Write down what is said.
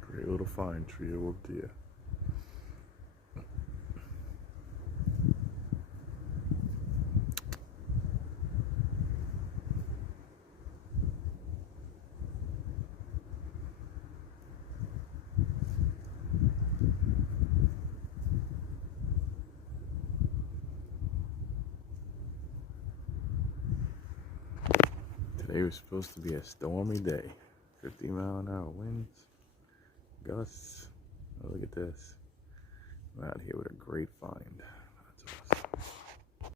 Great little find, trio of deer. Today was supposed to be a stormy day. 50-mile-an-hour winds, gusts. Oh, look at this. I'm out here with a great find.